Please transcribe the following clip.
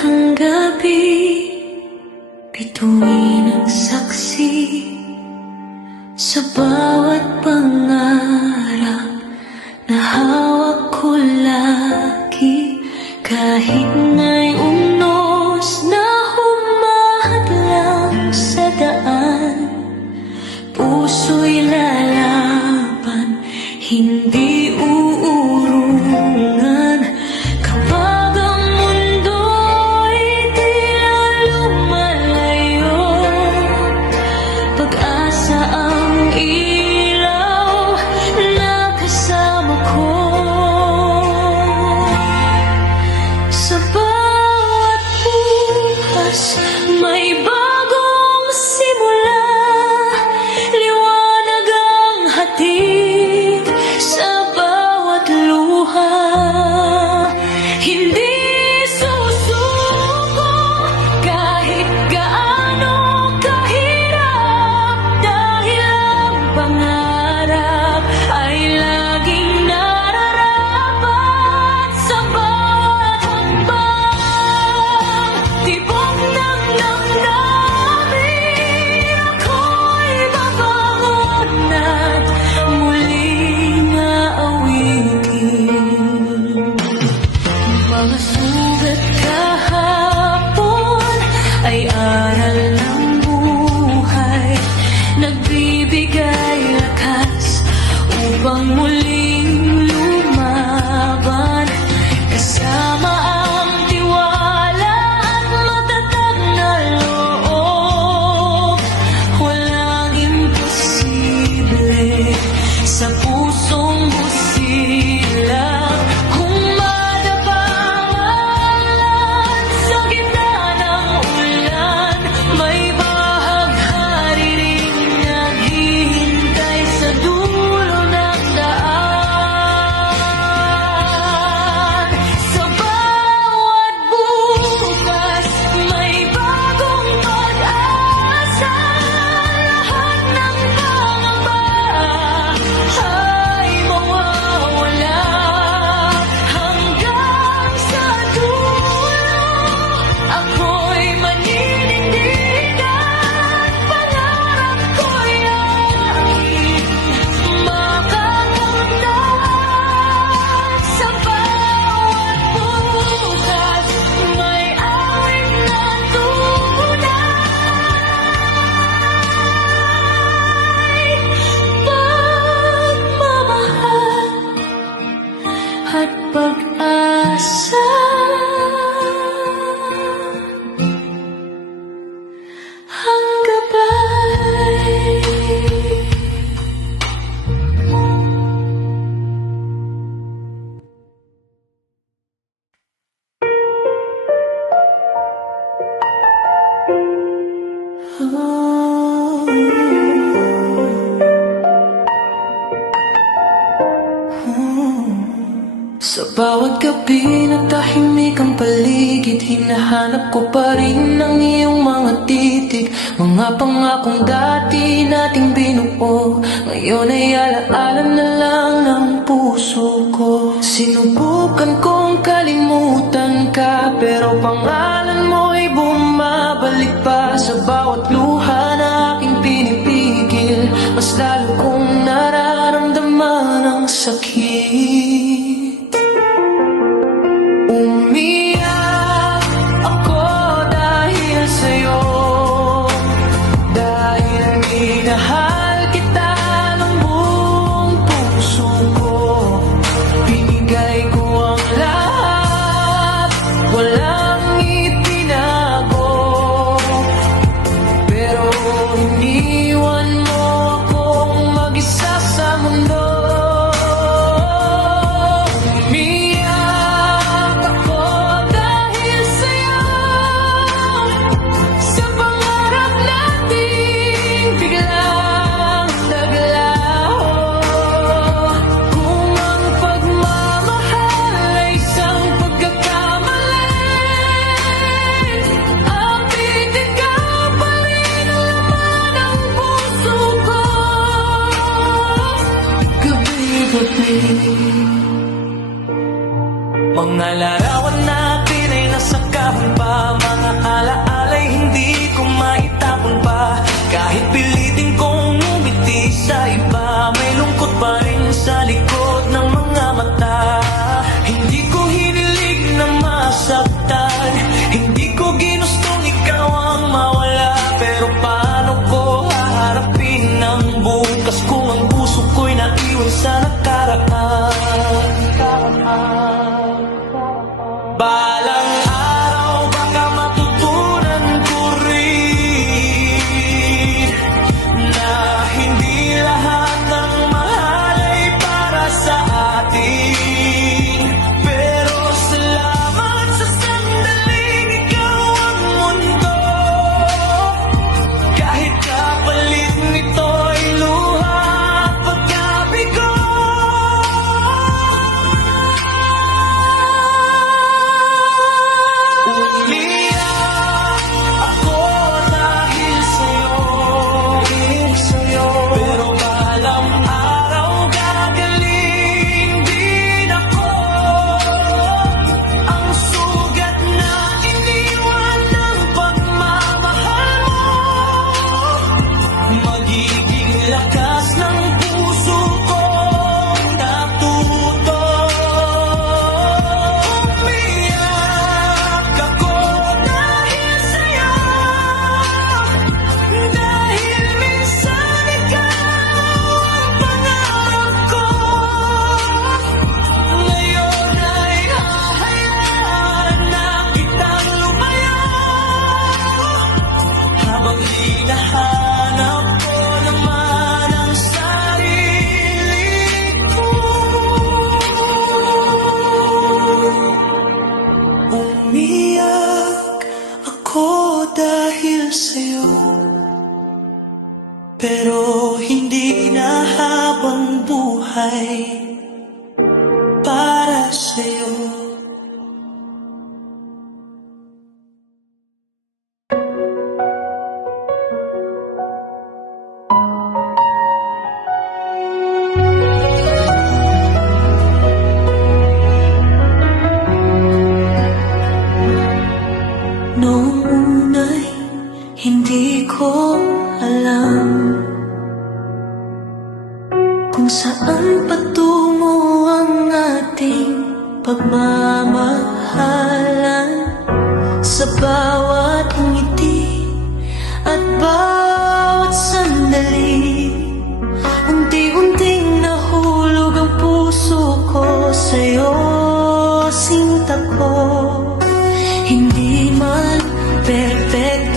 ang gabi, bituin ang saksi sa bawat pangarap na hawak ko lagi. Kahit nga'y unos na humahadlang sa daan, puso'y lalaban, hindi uurungan. Kapag ang mundo'y tila lumalayo, pag-asa ang ilaw na kasama ko. Sa bawat bukas may bagong simula, liwanag ang hatid sa bawat luha. Hindi susuko kahit gaano kahirap, dahil ang pangarap ay laging nararapat. Sa bawat hakbang, tibok ng damdamin, ako'y babangon at muling aawitin. Mga sugat kahapon ay aral ng buhay, nagbibigay lakas upang muling lumaban. Kasama ang tiwala at matatag na loob, walang imposible sa pusong busilak. Kung madapangan sa gitna ng ulan, may bahaghari ring naghihintay sa dulo ng daan. Sa bawat bukas may bagong pag-asa, lahat ng pangamba ay mawawala. Hanggang sa dulo, ako'y maninindigan, pangarap ko'y aking makakamtan. Sa bawat bukas may awit na tunay, pagmamahal at pag-asa. Ang gabay. Sa bawat gabi na tahimik ang paligid, hinahanap ko pa rin ang iyong mga titig. Mga pangakong dati nating binuo, ngayon ay alaala na lang ng puso ko. Sinubukan kong kalimutan ka, pero pangalan mo'y bumabalik pa. Sa bawat luha na aking pinipigil, mas lalo kong nararamdaman ang sakit. Umiyak ako dahil sa'yo, dahil minahal kita ng buong puso ko. Binigay ko ang lahat, walang itinago, pero iniwan mo akong mag-isa sa mundo. umiiyak ako dahil sa'yo, pero hindi na habang buhay para sa'yo. Noong una'y hindi ko alam kung saan patungo ang ating pagmamahalan. Sa bawat ngiti at bawat sandali, unti-unting nahulog ang puso ko sa'yo, sinta ko. Hindi man perfect